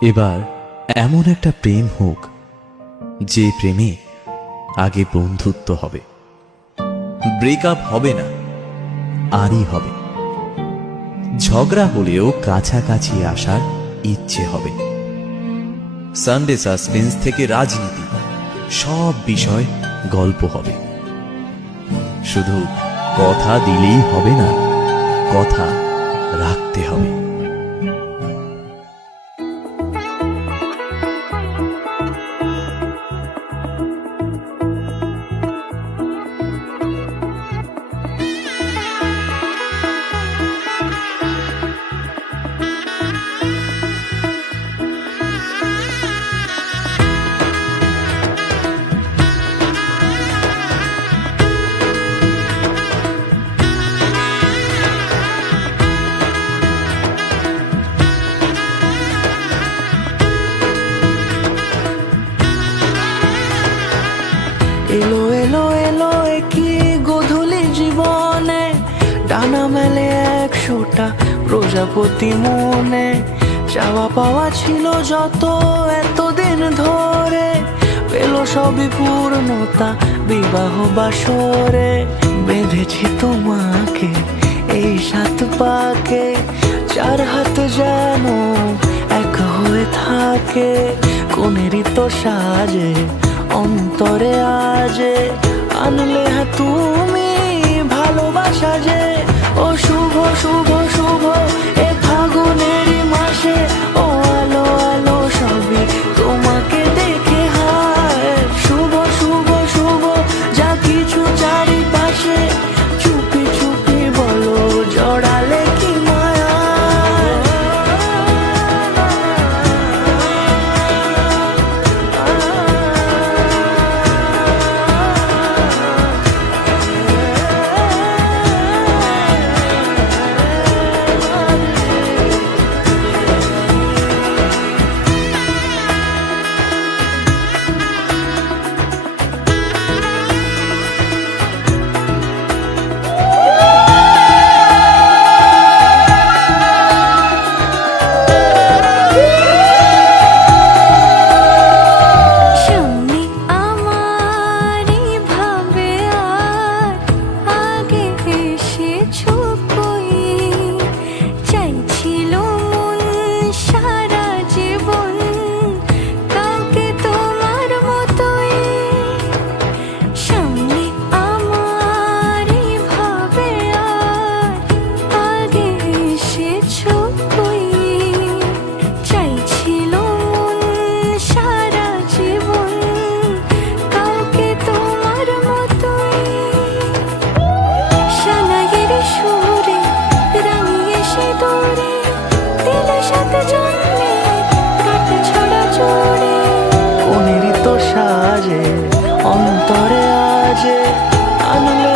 এবার এমন একটা প্রেম হোক যে প্রেমে আগে বন্ধুত্ব হবে, ব্রেকআপ হবে না, আরই হবে। ঝগড়া হলেও কাছাকাছি আসার ইচ্ছে হবে। সানডে সাসপেন্স থেকে রাজনীতি, সব বিষয় গল্প হবে। শুধু কথা দিলেই হবে না, কথা রাখতে হবে। এলো এলো এলো কি গোধূলি জীবনে, ডানা মেলে 100টা প্রজাপতি মনে। চাওয়া পাওয়া ছিল যত এতদিন ধরে, পেল সবই পূর্ণতা বিবাহ বাসরে। বেঁধেছি তোমাকে এই 7 পাকে, 4 হাত যেন এক হয়ে থাকে। কোনেরই তো সাজে অন্তরে আজে, আনলে তুমি ভালোবাসা যে। ও শুভ শুভ শুভ এ ফাগুনেরই মাসে, ও আলো আলো সবই তোমাকে দেখে হায়। শুভ শুভ শুভ যা কিছু চারিপাশে, চুপি চুপি বলো জড়ালে কি মায়া। কোনেরই তো সাজে অন্তরে আজে, আনলে